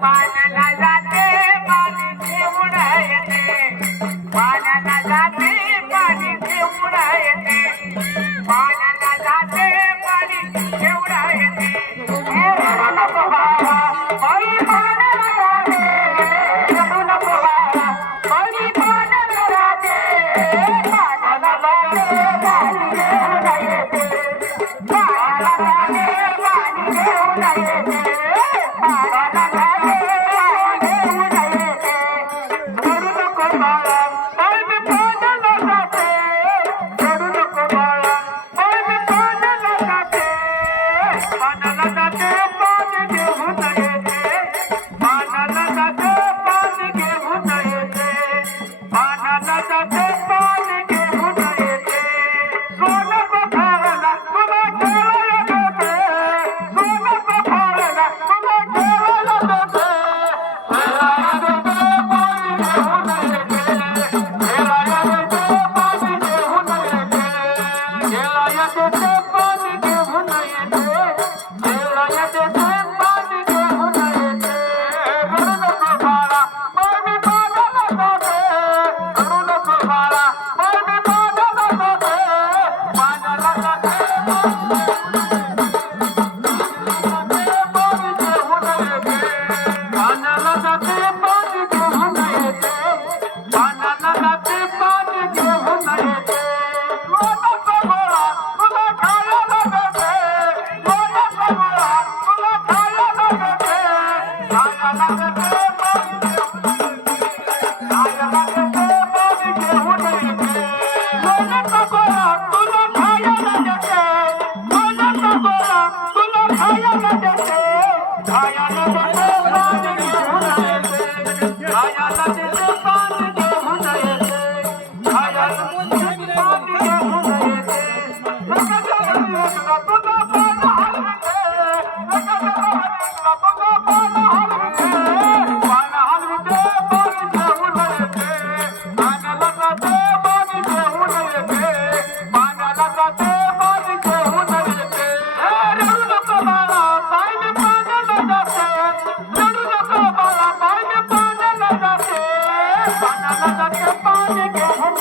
Bye. Bye. Thank you. I am the one. लटक पान के हम